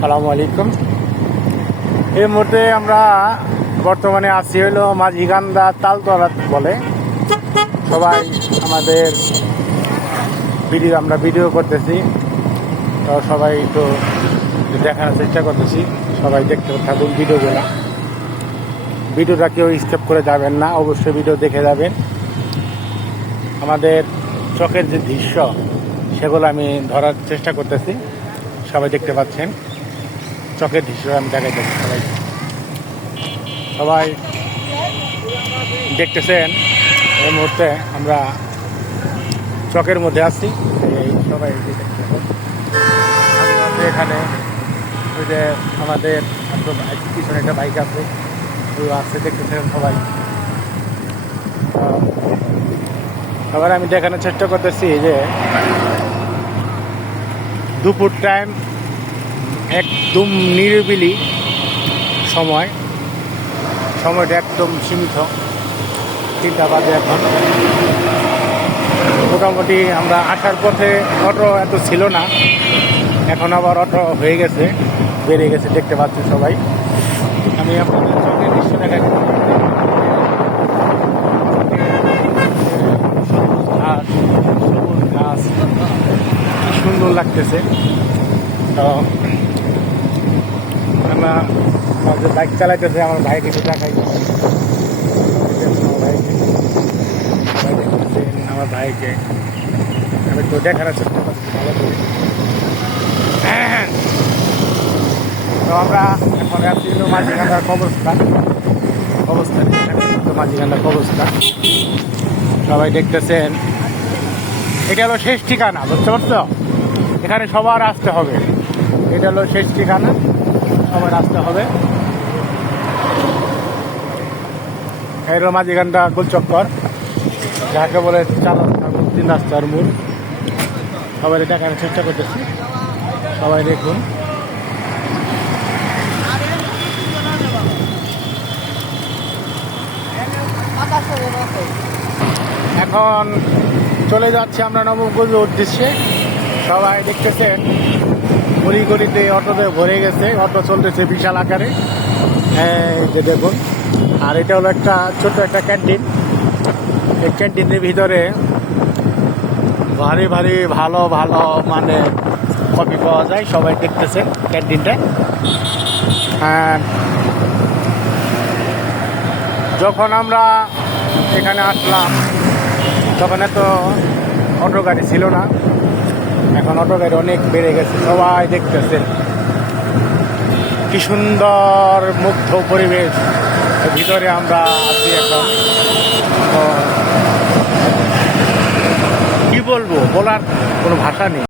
সালামু আলাইকুম। এই মুহূর্তে আমরা বর্তমানে আছি হলো মাঝিগান্দা তালতলা বলে। সবাই আমাদের ভিডিও করতেছি, তো সবাই একটু দেখানোর চেষ্টা করতেছি। সবাই দেখতে থাকুন ভিডিওটা কেউ স্কিপ করে যাবেন না, অবশ্যই ভিডিও দেখে যাবেন। আমাদের চোখের যে দৃশ্য সেগুলো আমি ধরার চেষ্টা করতেছি। সবাই দেখতে পাচ্ছেন চোখের দৃশ্য আমি দেখাইতেছি। সবাই দেখতেছেন এই মুহূর্তে আমরা চকের মধ্যে আছি। সবাই এখানে ওই যে আমাদের পিছনে একটা বাইক আছে, আসছে দেখতেছেন সবাই। আবার আমি দেখানোর চেষ্টা করতেছি যে দুপুর টাইম একদম নিরিবিলি সময়টা একদম সীমিত, 3টা বাজে এখন। মোটামুটি আমরা আসার পথে অটো এত ছিল না, এখন আবার অটো হয়ে গেছে, বেড়ে গেছে, দেখতে পাচ্ছি সবাই। আমি আপনাদের চোখের দৃশ্য দেখাই। ঘাস কি সুন্দর লাগতেছে। তো আমরা যে বাইক চালাইতেছে আমার ভাইকে একটু দেখাই। আমার ভাইকে আমি একটু দেখানোর চেষ্টা করছি ভালো করে। তো আমরা এখন আছি মাঝিগান্ধার কবরস্থান। মাঝিগান্ধার কবরস্থান সবাই দেখতেছেন। এটা হলো শেষ ঠিকানা, বুঝতে পারছো? এখানে সবার আসতে হবে। এটা হলো শেষ ঠিকানা, সবার আসতে হবে। এই হলো মাঝিগান্ডা গোলচক্কর, যাকে বলে 3 রাস্তার মূল। সবাই দেখানোর চেষ্টা করতেছি, সবাই দেখুন। এখন চলে যাচ্ছে আমরা নবগঞ্জের উদ্দেশ্যে। সবাই দেখতেছেন গলিতে অটোতে ভরে গেছে, অটো চলতেছে বিশাল আকারে, যে দেখুন। আর এটা হলো একটা ছোট একটা ক্যান্টিন। এই ক্যান্টিনের ভিতরে ভারী ভালো মানে কফি পাওয়া যায়। সবাই দেখতেছেন ক্যান্টিনটা। যখন আমরা এখানে আসলাম তখন এত অটো গাড়ি ছিল না, এখন অটো গাড়ি অনেক বেড়ে গেছে। সবাই দেখতেছেন কি সুন্দর মুগ্ধ পরিবেশ ভিতরে আমরা আছি এখন। তো কি বলবো, বলার কোনো ভাষা নেই।